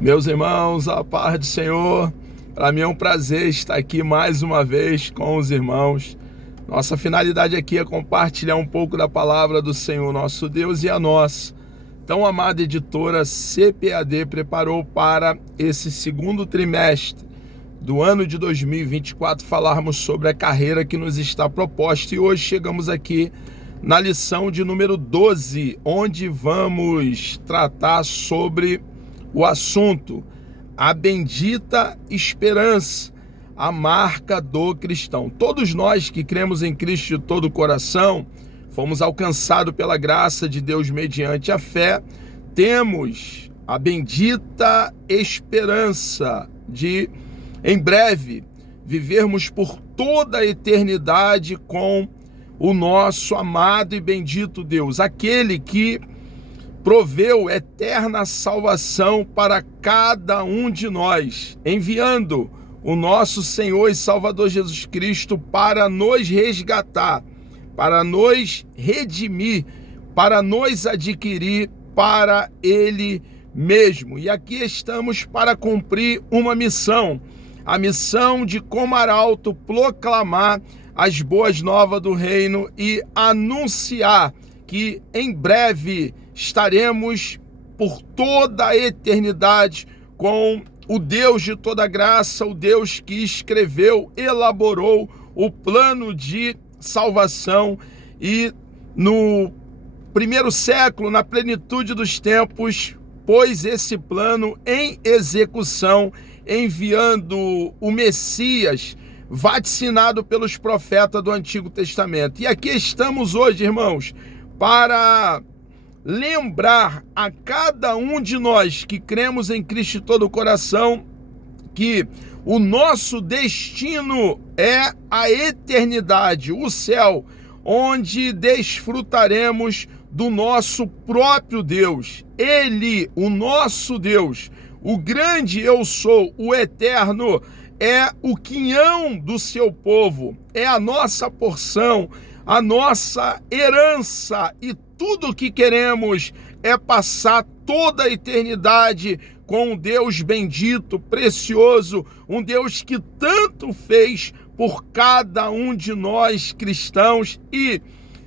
Meus irmãos, a paz do Senhor, para mim é um prazer estar aqui mais uma vez com os irmãos. Nossa finalidade aqui é compartilhar um pouco da palavra do Senhor, nosso Deus, e a nós. Tão amada editora CPAD preparou para esse segundo trimestre do ano de 2024 falarmos sobre a carreira que nos está proposta. E hoje chegamos aqui na lição de número 12, onde vamos tratar sobre o assunto a bendita esperança, a marca do cristão. Todos nós que cremos em Cristo de todo o coração, fomos alcançados pela graça de Deus mediante a fé, temos a bendita esperança de, em breve, vivermos por toda a eternidade com o nosso amado e bendito Deus, aquele que proveu eterna salvação para cada um de nós, enviando o nosso Senhor e Salvador Jesus Cristo para nos resgatar, para nos redimir, para nos adquirir para Ele mesmo. E aqui estamos para cumprir uma missão, a missão de, como arauto, proclamar as boas novas do reino e anunciar que em breve estaremos por toda a eternidade com o Deus de toda graça, o Deus que escreveu, elaborou o plano de salvação e no primeiro século, na plenitude dos tempos, pôs esse plano em execução, enviando o Messias, vaticinado pelos profetas do Antigo Testamento. E aqui estamos hoje, irmãos, para lembrar a cada um de nós que cremos em Cristo de todo o coração que o nosso destino é a eternidade, o céu, onde desfrutaremos do nosso próprio Deus. Ele, o nosso Deus, o grande eu sou, o eterno, é o quinhão do seu povo, é a nossa porção, a nossa herança, e tudo o que queremos é passar toda a eternidade com um Deus bendito, precioso, um Deus que tanto fez por cada um de nós cristãos. E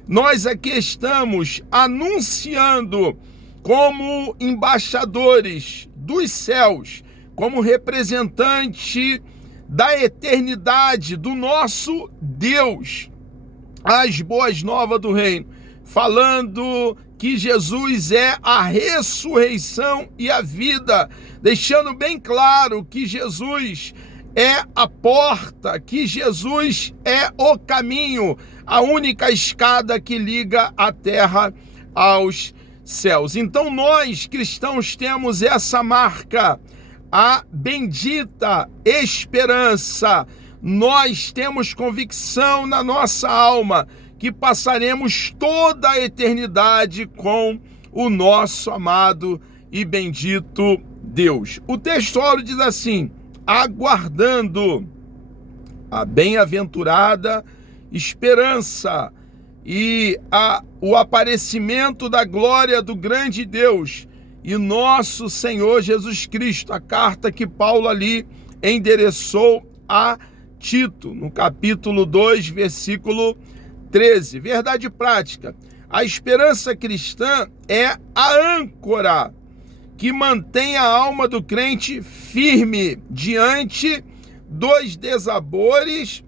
nós aqui estamos anunciando como embaixadores dos céus, como representante da eternidade do nosso Deus, as boas novas do reino, falando que Jesus é a ressurreição e a vida, deixando bem claro que Jesus é a porta, que Jesus é o caminho, a única escada que liga a terra aos céus. Então nós, cristãos, temos essa marca, a bendita esperança. Nós temos convicção na nossa alma que passaremos toda a eternidade com o nosso amado e bendito Deus. O texto diz assim: aguardando a bem-aventurada esperança e o aparecimento da glória do grande Deus e nosso Senhor Jesus Cristo. A carta que Paulo ali endereçou a Tito, no capítulo 2, versículo 13. Verdade prática: a esperança cristã é a âncora que mantém a alma do crente firme diante dos desabores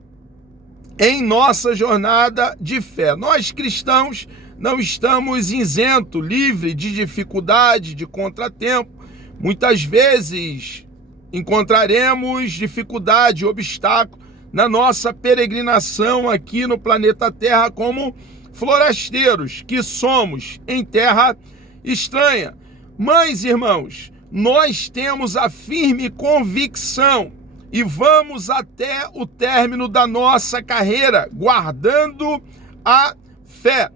em nossa jornada de fé. Nós cristãos não estamos isentos, livres de dificuldade, de contratempo. Muitas vezes encontraremos dificuldade, obstáculo na nossa peregrinação aqui no planeta Terra como forasteiros que somos em terra estranha. Mas, irmãos, nós temos a firme convicção e vamos até o término da nossa carreira, guardando a fé,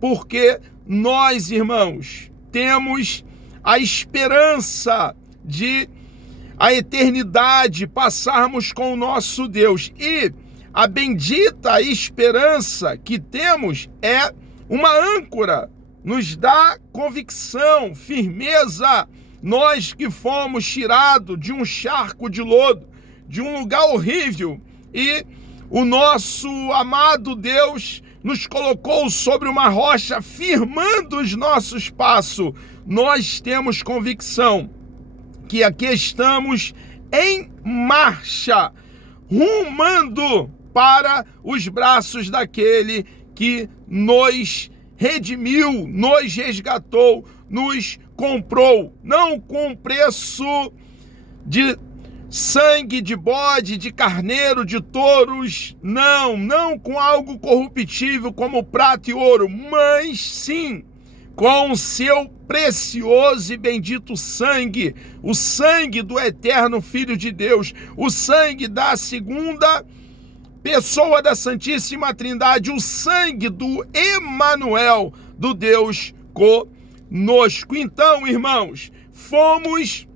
porque nós, irmãos, temos a esperança de a eternidade passarmos com o nosso Deus. E a bendita esperança que temos é uma âncora, nos dá convicção, firmeza nós que fomos tirados de um charco de lodo, de um lugar horrível, e o nosso amado Deus nos colocou sobre uma rocha, firmando os nossos passos. Nós temos convicção que aqui estamos em marcha, rumando para os braços daquele que nos redimiu, nos resgatou, nos comprou, não com preço de sangue de bode, de carneiro, de touros, não com algo corruptível como prata e ouro, mas sim com o seu precioso e bendito sangue, o sangue do eterno Filho de Deus, o sangue da segunda pessoa da Santíssima Trindade, o sangue do Emanuel, do Deus conosco. Então, irmãos, fomos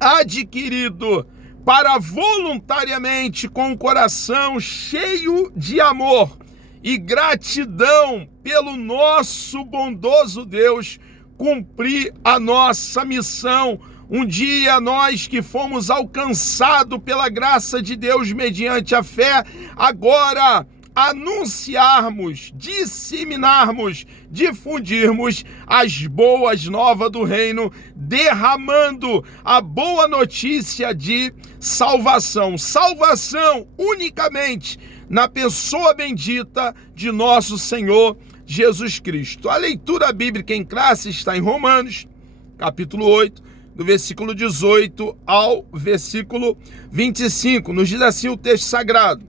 adquiridos para voluntariamente, com o coração cheio de amor e gratidão pelo nosso bondoso Deus, cumprir a nossa missão. Um dia nós que fomos alcançados pela graça de Deus mediante a fé, agora anunciarmos, disseminarmos, difundirmos as boas novas do reino, derramando a boa notícia de salvação. Salvação unicamente na pessoa bendita de nosso Senhor Jesus Cristo. A leitura bíblica em classe está em Romanos, capítulo 8, do versículo 18 ao versículo 25. Nos diz assim o texto sagrado: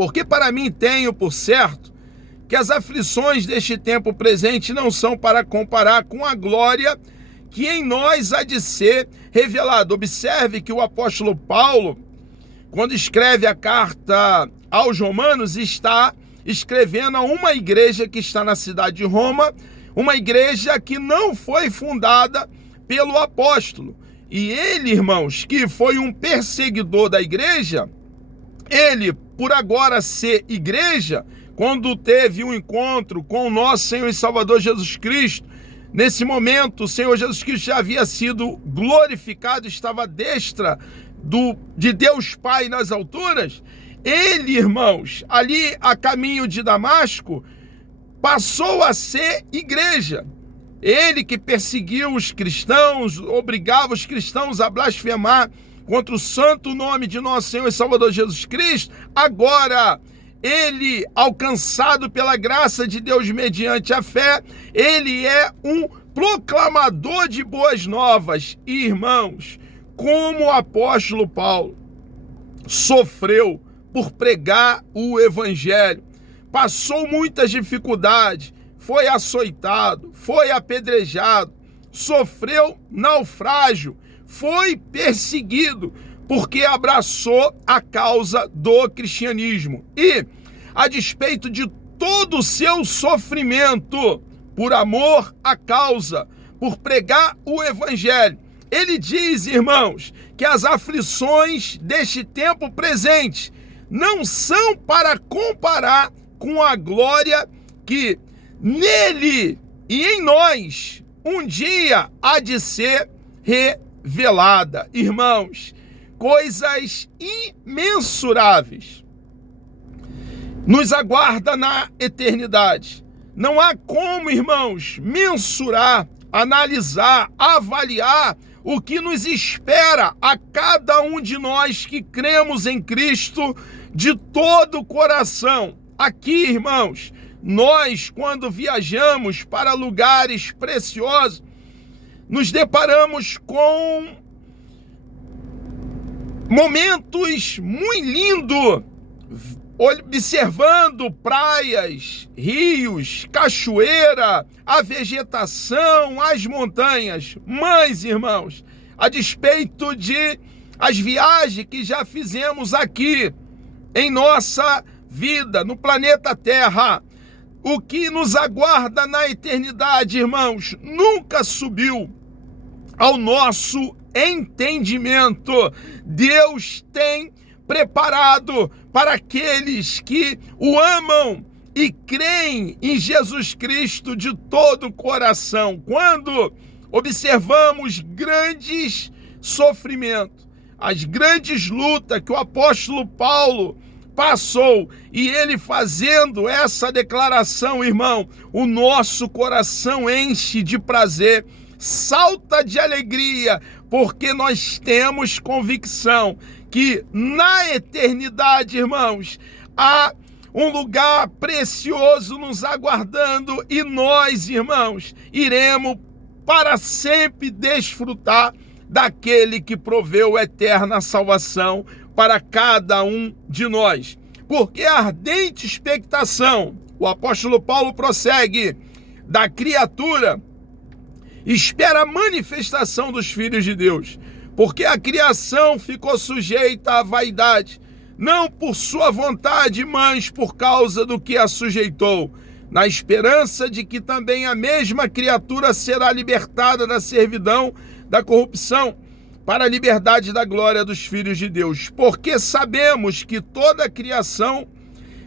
porque para mim tenho por certo que as aflições deste tempo presente não são para comparar com a glória que em nós há de ser revelada. Observe que o apóstolo Paulo, quando escreve a carta aos Romanos, está escrevendo a uma igreja que está na cidade de Roma, uma igreja que não foi fundada pelo apóstolo. E ele, irmãos, que foi um perseguidor da igreja, ele, por agora ser igreja, quando teve um encontro com o nosso Senhor e Salvador Jesus Cristo, nesse momento o Senhor Jesus Cristo já havia sido glorificado, estava à destra de Deus Pai nas alturas. Ele, irmãos, ali a caminho de Damasco, passou a ser igreja. Ele que perseguiu os cristãos, obrigava os cristãos a blasfemar contra o santo nome de nosso Senhor e Salvador Jesus Cristo, agora ele, alcançado pela graça de Deus mediante a fé, ele é um proclamador de boas novas. E, irmãos, como o apóstolo Paulo sofreu por pregar o evangelho, passou muitas dificuldades, foi açoitado, foi apedrejado, sofreu naufrágio, foi perseguido porque abraçou a causa do cristianismo. E, a despeito de todo o seu sofrimento, por amor à causa, por pregar o evangelho, ele diz, irmãos, que as aflições deste tempo presente não são para comparar com a glória que nele e em nós um dia há de ser revelada. Irmãos, coisas imensuráveis nos aguarda na eternidade. Não há como, irmãos, mensurar, analisar, avaliar o que nos espera a cada um de nós que cremos em Cristo de todo o coração. Aqui, irmãos, nós, quando viajamos para lugares preciosos, nos deparamos com momentos muito lindos, observando praias, rios, cachoeira, a vegetação, as montanhas. Mas, irmãos, a despeito de as viagens que já fizemos aqui em nossa vida, no planeta Terra, o que nos aguarda na eternidade, irmãos, nunca subiu ao nosso entendimento. Deus tem preparado para aqueles que o amam e creem em Jesus Cristo de todo o coração. Quando observamos grandes sofrimentos, as grandes lutas que o apóstolo Paulo passou, e ele fazendo essa declaração, irmão, o nosso coração enche de prazer, salta de alegria, porque nós temos convicção que na eternidade, irmãos, há um lugar precioso nos aguardando, e nós, irmãos, iremos para sempre desfrutar daquele que proveu eterna salvação para cada um de nós. Porque a ardente expectação, o apóstolo Paulo prossegue, da criatura, espera a manifestação dos filhos de Deus. Porque a criação ficou sujeita à vaidade, não por sua vontade, mas por causa do que a sujeitou, na esperança de que também a mesma criatura será libertada da servidão, da corrupção, para a liberdade da glória dos filhos de Deus. Porque sabemos que toda a criação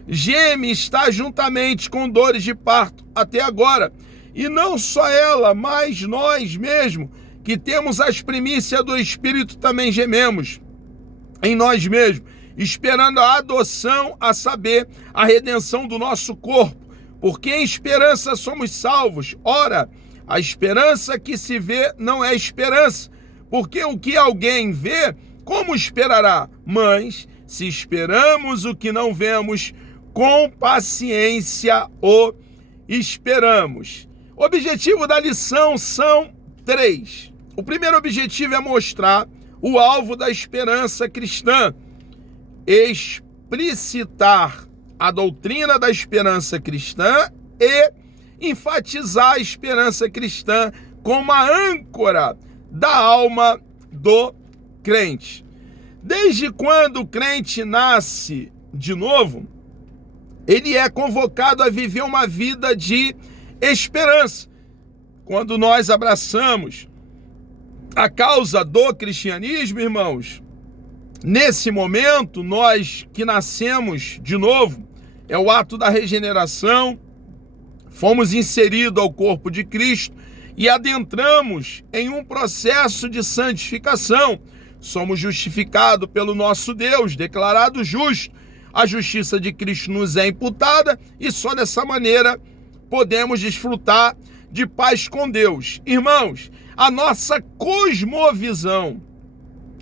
geme e está juntamente com dores de parto até agora. E não só ela, mas nós mesmos, que temos as primícias do Espírito, também gememos em nós mesmos, esperando a adoção, a saber, a redenção do nosso corpo. Porque em esperança somos salvos. Ora, a esperança que se vê não é esperança, porque o que alguém vê, como esperará? Mas, se esperamos o que não vemos, com paciência o esperamos. O objetivo da lição são 3. O primeiro objetivo é mostrar o alvo da esperança cristã, explicitar a doutrina da esperança cristã e enfatizar a esperança cristã como a âncora da alma do crente. Desde quando o crente nasce de novo, ele é convocado a viver uma vida de esperança. Quando nós abraçamos a causa do cristianismo, irmãos, nesse momento, nós que nascemos de novo, é o ato da regeneração, fomos inseridos ao corpo de Cristo e adentramos em um processo de santificação. Somos justificados pelo nosso Deus, declarado justo. A justiça de Cristo nos é imputada e só dessa maneira podemos desfrutar de paz com Deus. Irmãos, a nossa cosmovisão,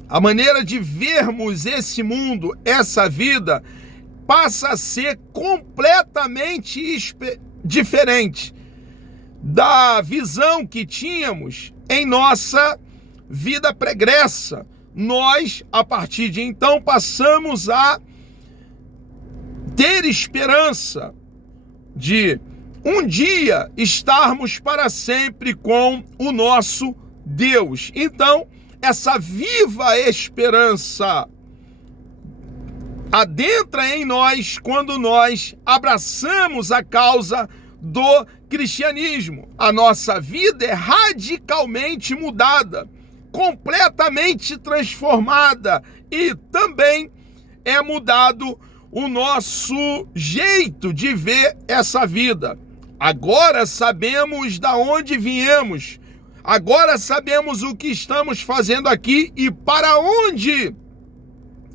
a maneira de vermos esse mundo, essa vida, passa a ser completamente diferente da visão que tínhamos em nossa vida pregressa. Nós, a partir de então, passamos a ter esperança de um dia estarmos para sempre com o nosso Deus. Então, essa viva esperança adentra em nós quando nós abraçamos a causa do cristianismo. A nossa vida é radicalmente mudada, completamente transformada, e também é mudado o nosso jeito de ver essa vida. Agora sabemos de onde viemos, agora sabemos o que estamos fazendo aqui e para onde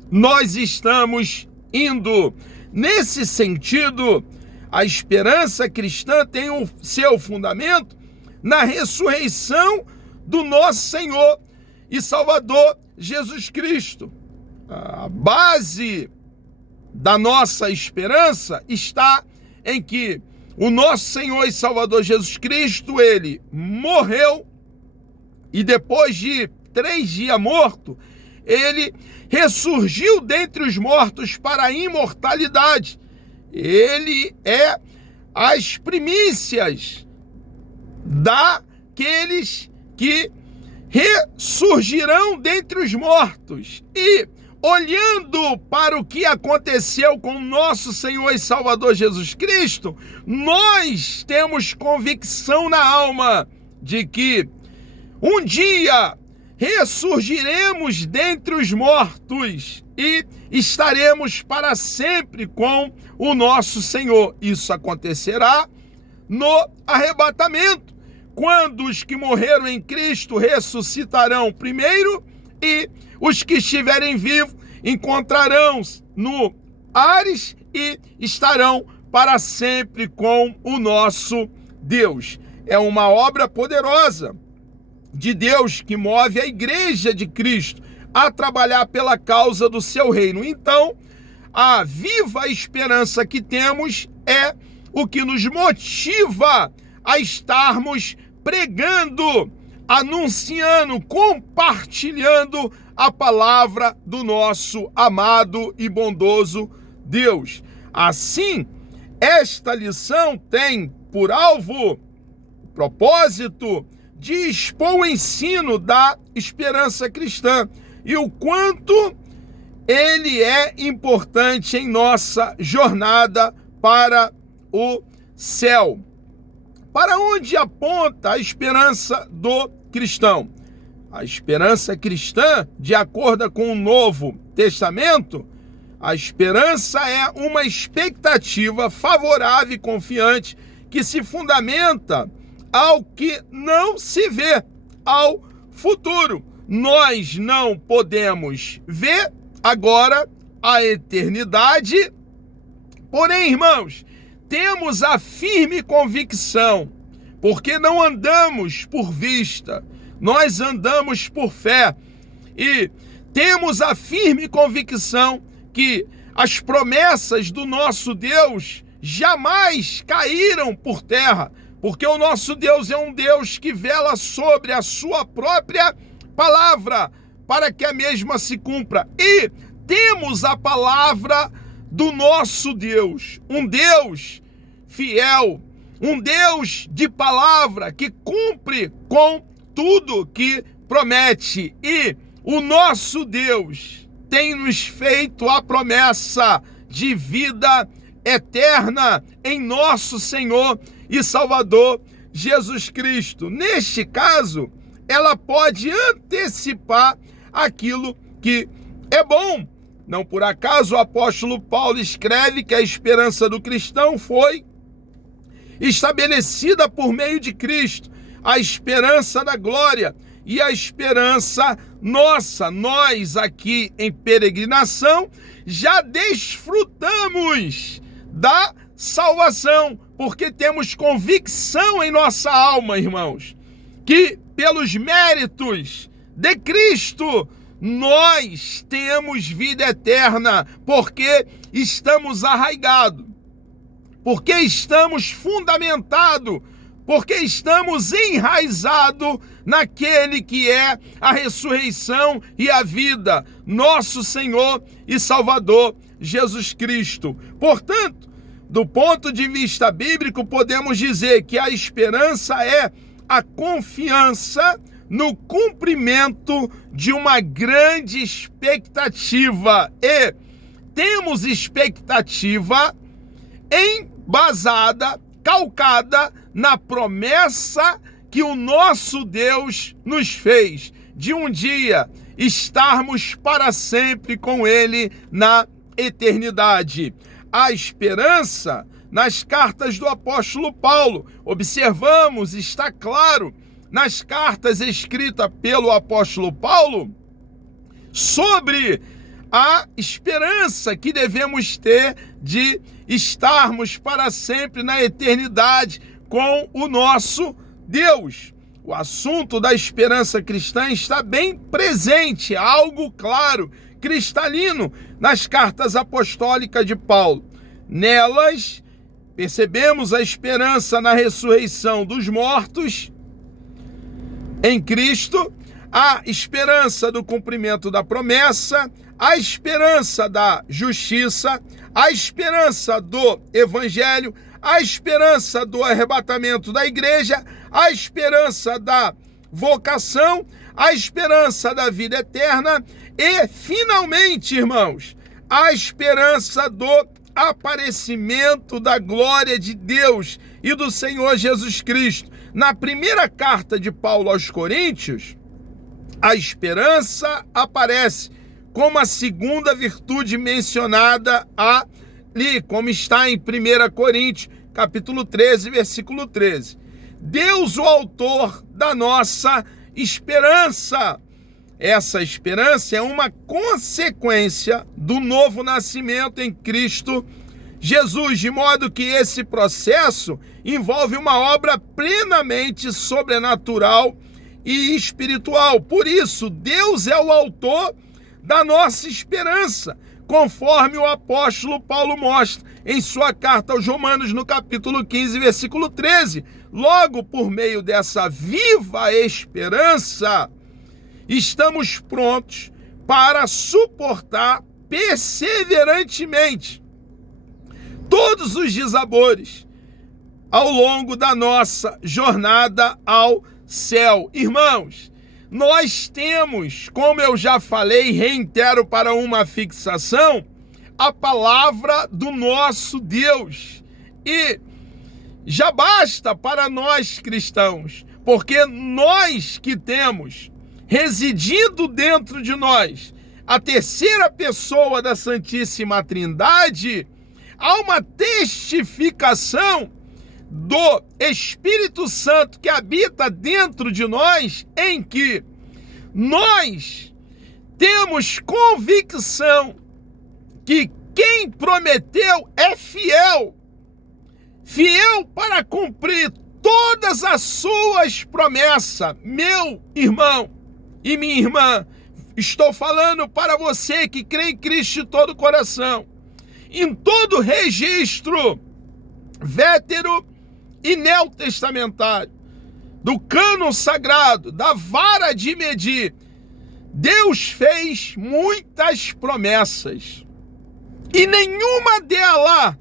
nós estamos indo. Nesse sentido, a esperança cristã tem o seu fundamento na ressurreição do nosso Senhor e Salvador Jesus Cristo. A base da nossa esperança está em que o nosso Senhor e Salvador Jesus Cristo, ele morreu e depois de 3 dias morto, ele ressurgiu dentre os mortos para a imortalidade. Ele é as primícias daqueles que ressurgirão dentre os mortos. E olhando para o que aconteceu com nosso Senhor e Salvador Jesus Cristo, nós temos convicção na alma de que um dia ressurgiremos dentre os mortos e estaremos para sempre com o nosso Senhor. Isso acontecerá no arrebatamento, quando os que morreram em Cristo ressuscitarão primeiro, e os que estiverem vivos encontrarão no ares e estarão para sempre com o nosso Deus. É uma obra poderosa de Deus que move a igreja de Cristo a trabalhar pela causa do seu reino. Então, a viva esperança que temos é o que nos motiva a estarmos pregando, anunciando, compartilhando a palavra do nosso amado e bondoso Deus. Assim, esta lição tem por alvo o propósito de expor o ensino da esperança cristã e o quanto ele é importante em nossa jornada para o céu. Para onde aponta a esperança do cristão? A esperança cristã, de acordo com o Novo Testamento, a esperança é uma expectativa favorável e confiante que se fundamenta ao que não se vê, ao futuro. Nós não podemos ver agora a eternidade, porém, irmãos, temos a firme convicção, porque não andamos por vista, nós andamos por fé, e temos a firme convicção que as promessas do nosso Deus jamais caíram por terra, porque o nosso Deus é um Deus que vela sobre a sua própria palavra, para que a mesma se cumpra. E temos a palavra do nosso Deus, um Deus fiel, um Deus de palavra que cumpre com tudo que promete. E o nosso Deus tem nos feito a promessa de vida eterna em nosso Senhor e Salvador Jesus Cristo. Neste caso, ela pode antecipar aquilo que é bom. Não por acaso o apóstolo Paulo escreve que a esperança do cristão foi estabelecida por meio de Cristo, a esperança da glória e a esperança nossa. Nós aqui em peregrinação já desfrutamos da salvação, porque temos convicção em nossa alma, irmãos, que pelos méritos de Cristo nós temos vida eterna, porque estamos arraigados, porque estamos fundamentados, porque estamos enraizados naquele que é a ressurreição e a vida, nosso Senhor e Salvador Jesus Cristo. Portanto, do ponto de vista bíblico, podemos dizer que a esperança é a confiança no cumprimento de uma grande expectativa. E temos expectativa embasada, calcada na promessa que o nosso Deus nos fez, de um dia estarmos para sempre com Ele na eternidade. A esperança nas cartas do apóstolo Paulo, observamos, está claro, nas cartas escritas pelo apóstolo Paulo, sobre a esperança que devemos ter de estarmos para sempre na eternidade com o nosso Deus. O assunto da esperança cristã está bem presente, algo claro, cristalino, nas cartas apostólicas de Paulo. Nelas, percebemos a esperança na ressurreição dos mortos em Cristo, a esperança do cumprimento da promessa, a esperança da justiça, a esperança do evangelho, a esperança do arrebatamento da igreja, a esperança da vocação, a esperança da vida eterna e, finalmente, irmãos, a esperança do aparecimento da glória de Deus e do Senhor Jesus Cristo. Na primeira carta de Paulo aos Coríntios, a esperança aparece como a segunda virtude mencionada ali, como está em 1 Coríntios, capítulo 13, versículo 13. Deus, o autor da nossa esperança. Essa esperança é uma consequência do novo nascimento em Cristo Jesus, de modo que esse processo envolve uma obra plenamente sobrenatural e espiritual. Por isso, Deus é o autor da nossa esperança, conforme o apóstolo Paulo mostra em sua carta aos Romanos, no capítulo 15, versículo 13. Logo, por meio dessa viva esperança, estamos prontos para suportar perseverantemente todos os dissabores ao longo da nossa jornada ao céu. Irmãos, nós temos, como eu já falei, reitero para uma fixação, a palavra do nosso Deus. E já basta para nós cristãos, porque nós que temos residindo dentro de nós a terceira pessoa da Santíssima Trindade, há uma testificação do Espírito Santo que habita dentro de nós, em que nós temos convicção que quem prometeu é fiel, fiel para cumprir todas as suas promessas. Meu irmão e minha irmã, estou falando para você que crê em Cristo de todo o coração. Em todo registro vétero e neotestamentário, do cânon sagrado, da vara de medir, Deus fez muitas promessas e nenhuma delas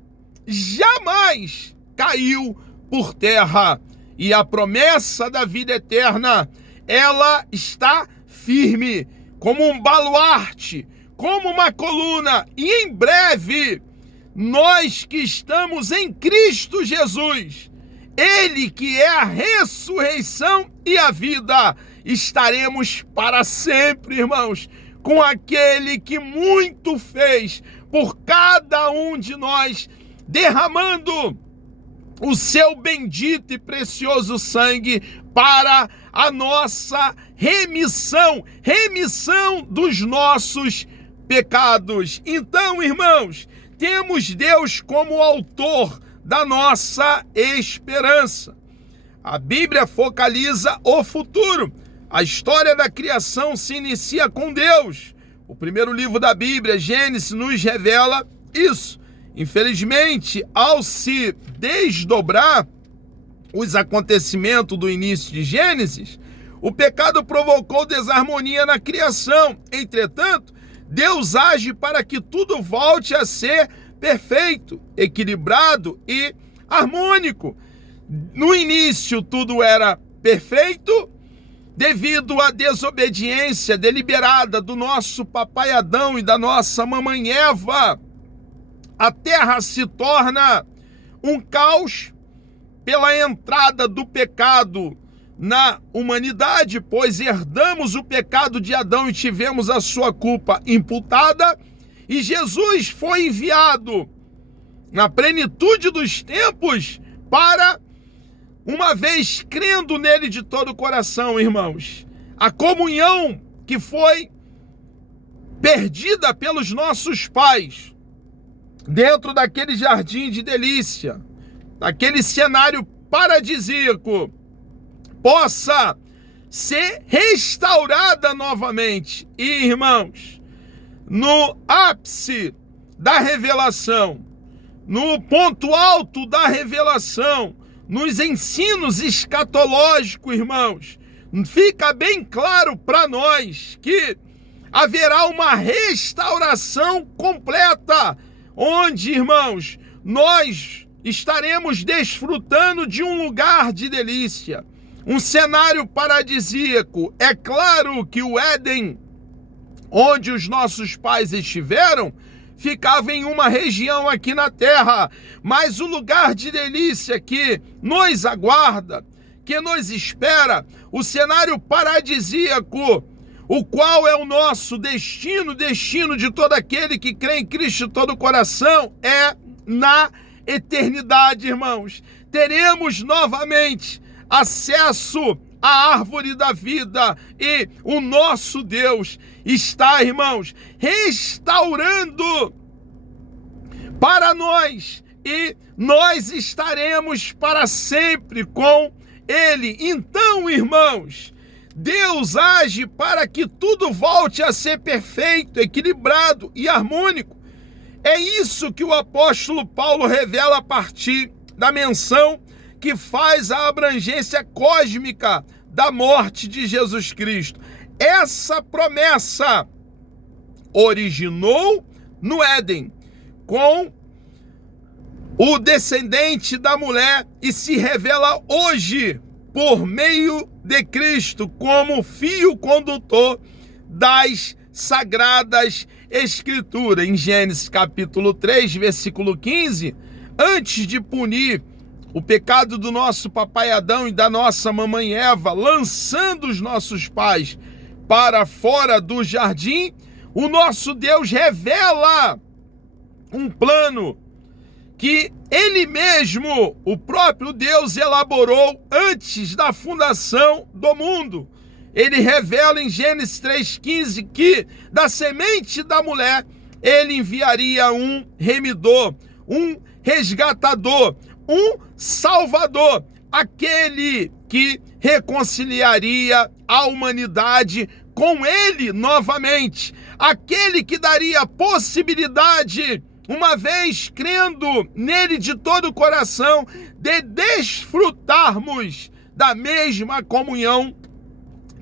jamais caiu por terra. E a promessa da vida eterna, ela está firme, como um baluarte, como uma coluna, e em breve, nós que estamos em Cristo Jesus, Ele que é a ressurreição e a vida, estaremos para sempre, irmãos, com aquele que muito fez por cada um de nós, derramando o seu bendito e precioso sangue para a nossa remissão dos nossos pecados. Então, irmãos, temos Deus como autor da nossa esperança. A Bíblia focaliza o futuro. A história da criação se inicia com Deus. O primeiro livro da Bíblia, Gênesis, nos revela isso. Infelizmente, ao se desdobrar os acontecimentos do início de Gênesis, o pecado provocou desarmonia na criação. Entretanto, Deus age para que tudo volte a ser perfeito, equilibrado e harmônico. No início, tudo era perfeito. Devido à desobediência deliberada do nosso papai Adão e da nossa mamãe Eva, a terra se torna um caos pela entrada do pecado na humanidade, pois herdamos o pecado de Adão e tivemos a sua culpa imputada, e Jesus foi enviado na plenitude dos tempos para, uma vez crendo nele de todo o coração, irmãos, a comunhão que foi perdida pelos nossos pais, dentro daquele jardim de delícia, daquele cenário paradisíaco, possa ser restaurada novamente. E, irmãos, no ápice da revelação, no ponto alto da revelação, nos ensinos escatológicos, irmãos, fica bem claro para nós que haverá uma restauração completa, onde, irmãos, nós estaremos desfrutando de um lugar de delícia, um cenário paradisíaco. É claro que o Éden, onde os nossos pais estiveram, ficava em uma região aqui na terra, mas o lugar de delícia que nos aguarda, que nos espera, o cenário paradisíaco, o qual é o nosso destino de todo aquele que crê em Cristo de todo o coração, é na eternidade, irmãos. Teremos novamente acesso à árvore da vida, e o nosso Deus está, irmãos, restaurando para nós, e nós estaremos para sempre com Ele. Então, irmãos, Deus age para que tudo volte a ser perfeito, equilibrado e harmônico. É isso que o apóstolo Paulo revela a partir da menção que faz a abrangência cósmica da morte de Jesus Cristo. Essa promessa originou no Éden, com o descendente da mulher, e se revela hoje por meio de Cristo como fio condutor das sagradas Escrituras. Em Gênesis capítulo 3, versículo 15, antes de punir o pecado do nosso papai Adão e da nossa mamãe Eva, lançando os nossos pais para fora do jardim, o nosso Deus revela um plano que Ele mesmo, o próprio Deus, elaborou antes da fundação do mundo. Ele revela em Gênesis 3,15 que da semente da mulher Ele enviaria um remidor, um resgatador, um salvador, aquele que reconciliaria a humanidade com Ele novamente, aquele que daria possibilidade, uma vez crendo nele de todo o coração, de desfrutarmos da mesma comunhão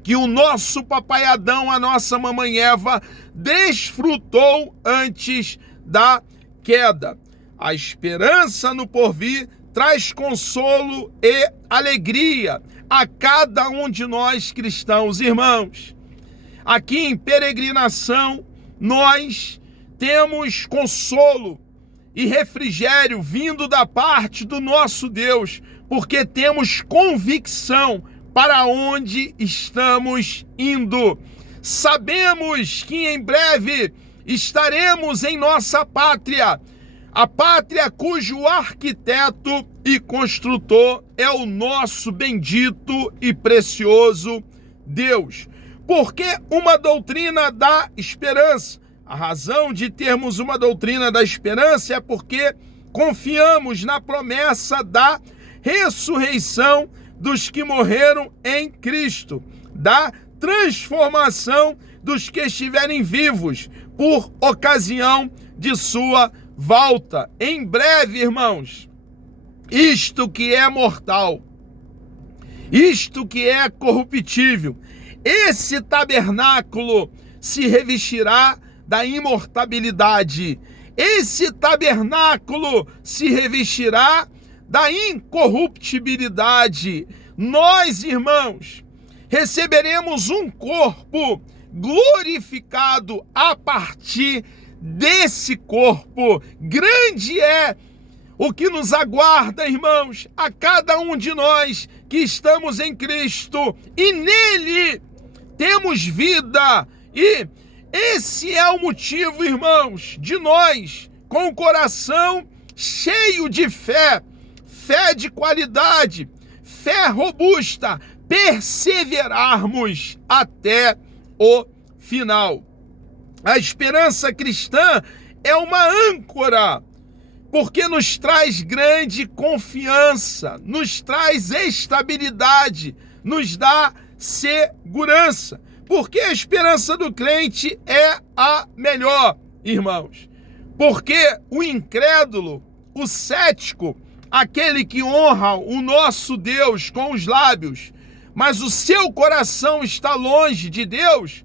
que o nosso papai Adão, a nossa mamãe Eva, desfrutou antes da queda. A esperança no porvir traz consolo e alegria a cada um de nós cristãos. Irmãos, aqui em peregrinação, nós temos consolo e refrigério vindo da parte do nosso Deus, porque temos convicção para onde estamos indo. Sabemos que em breve estaremos em nossa pátria, a pátria cujo arquiteto e construtor é o nosso bendito e precioso Deus. Porque uma doutrina da esperança. A razão de termos uma doutrina da esperança é porque confiamos na promessa da ressurreição dos que morreram em Cristo, da transformação dos que estiverem vivos por ocasião de sua volta. Em breve, irmãos, isto que é mortal, isto que é corruptível, esse tabernáculo se revestirá da imortabilidade. Esse tabernáculo se revestirá da incorruptibilidade. Nós, irmãos, receberemos um corpo glorificado a partir desse corpo. Grande é o que nos aguarda, irmãos, a cada um de nós que estamos em Cristo, e nele temos vida. E esse é o motivo, irmãos, de nós, com o coração cheio de fé, fé de qualidade, fé robusta, perseverarmos até o final. A esperança cristã é uma âncora, porque nos traz grande confiança, nos traz estabilidade, nos dá segurança. Porque a esperança do crente é a melhor, irmãos. Porque o incrédulo, o cético, aquele que honra o nosso Deus com os lábios, mas o seu coração está longe de Deus,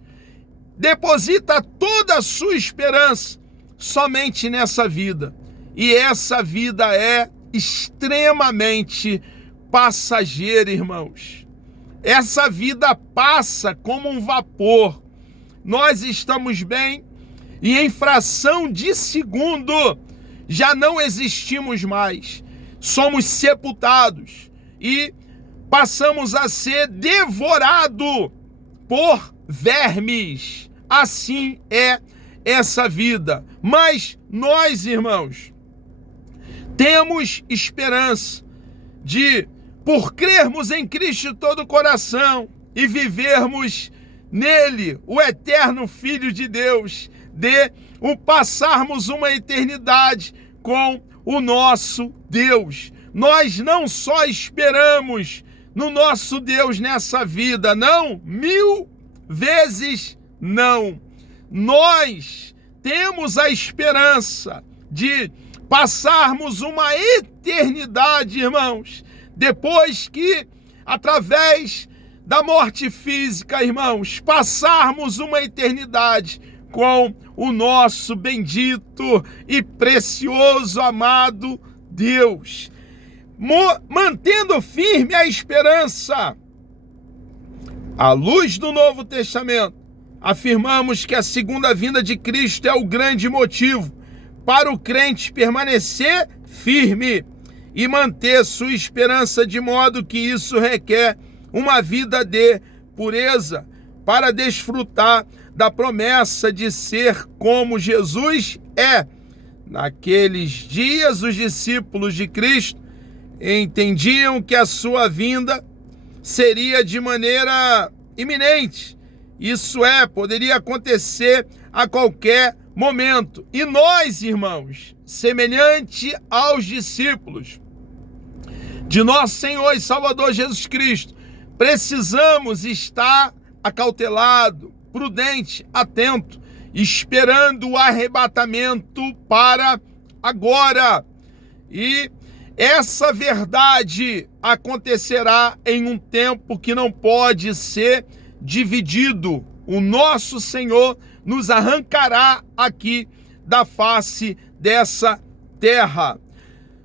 deposita toda a sua esperança somente nessa vida. E essa vida é extremamente passageira, irmãos. Essa vida passa como um vapor. Nós estamos bem e em fração de segundo já não existimos mais. Somos sepultados e passamos a ser devorados por vermes. Assim é essa vida. Mas nós, irmãos, temos esperança de, por crermos em Cristo de todo o coração e vivermos nele, o eterno Filho de Deus, de passarmos uma eternidade com o nosso Deus. Nós não só esperamos no nosso Deus nessa vida, não, 1000 vezes não. Nós temos a esperança de passarmos uma eternidade, irmãos, depois que, através da morte física, irmãos, passarmos uma eternidade com o nosso bendito e precioso amado Deus. Mantendo firme a esperança, à luz do Novo Testamento, afirmamos que a segunda vinda de Cristo é o grande motivo para o crente permanecer firme e manter sua esperança, de modo que isso requer uma vida de pureza para desfrutar da promessa de ser como Jesus é. Naqueles dias, os discípulos de Cristo entendiam que a sua vinda seria de maneira iminente. Isso é, poderia acontecer a qualquer momento. E nós, irmãos, semelhante aos discípulos de nosso Senhor e Salvador Jesus Cristo, precisamos estar acautelado, prudente, atento, esperando o arrebatamento para agora. E essa verdade acontecerá em um tempo que não pode ser dividido. O nosso Senhor nos arrancará aqui da face dessa terra.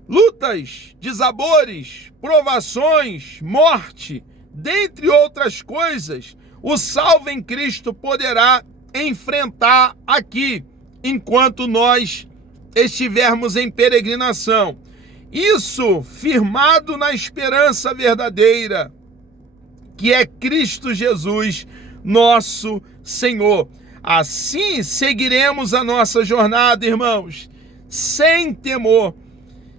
Lutas, desabores, provações, morte, dentre outras coisas, o salvo em Cristo poderá enfrentar aqui, enquanto nós estivermos em peregrinação. Isso firmado na esperança verdadeira, que é Cristo Jesus, nosso Senhor. Assim seguiremos a nossa jornada, irmãos, sem temor,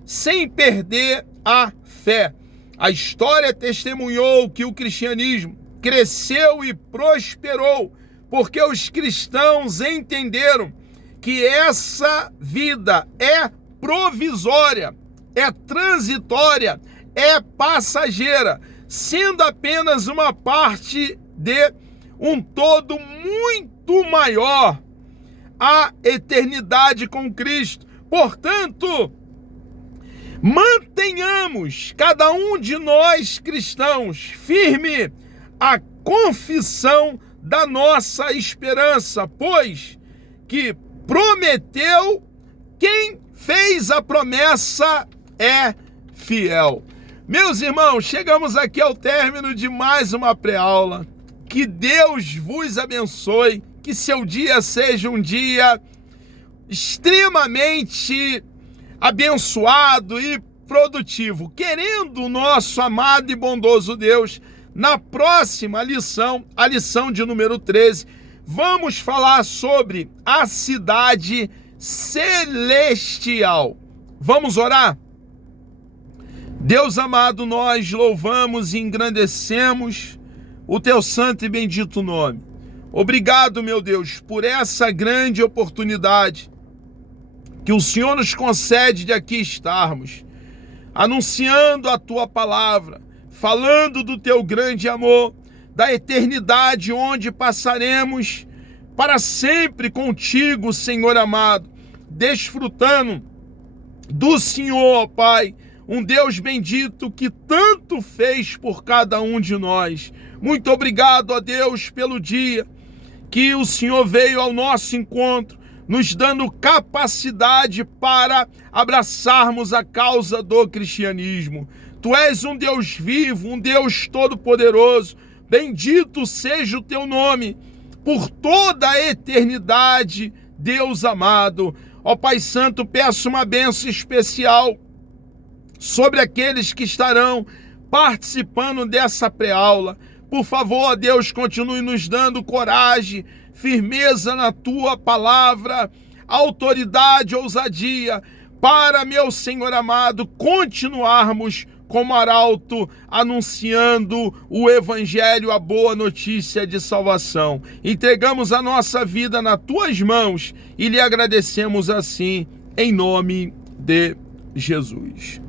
sem perder a fé. A história testemunhou que o cristianismo cresceu e prosperou, porque os cristãos entenderam que essa vida é provisória, é transitória, é passageira, sendo apenas uma parte de um todo muito maior, a eternidade com Cristo. Portanto, mantenhamos, cada um de nós cristãos, firme a confissão da nossa esperança, pois que prometeu, quem fez a promessa é fiel. Meus irmãos, chegamos aqui ao término de mais uma pré-aula. Que Deus vos abençoe, que seu dia seja um dia extremamente abençoado e produtivo. Querendo o nosso amado e bondoso Deus, na próxima lição, a lição de número 13, vamos falar sobre a cidade celestial. Vamos orar? Deus amado, nós louvamos e engrandecemos o teu santo e bendito nome. Obrigado, meu Deus, por essa grande oportunidade que o Senhor nos concede de aqui estarmos, anunciando a tua palavra, falando do teu grande amor, da eternidade onde passaremos para sempre contigo, Senhor amado, desfrutando do Senhor, ó Pai, um Deus bendito que tanto fez por cada um de nós. Muito obrigado, ó Deus, pelo dia que o Senhor veio ao nosso encontro, nos dando capacidade para abraçarmos a causa do cristianismo. Tu és um Deus vivo, um Deus todo-poderoso. Bendito seja o teu nome por toda a eternidade, Deus amado. Ó Pai Santo, peço uma bênção especial sobre aqueles que estarão participando dessa pré-aula. Por favor, ó Deus, continue nos dando coragem, firmeza na tua palavra, autoridade, ousadia, para, meu Senhor amado, continuarmos como arauto, anunciando o evangelho, a boa notícia de salvação. Entregamos a nossa vida nas tuas mãos e lhe agradecemos assim, em nome de Jesus.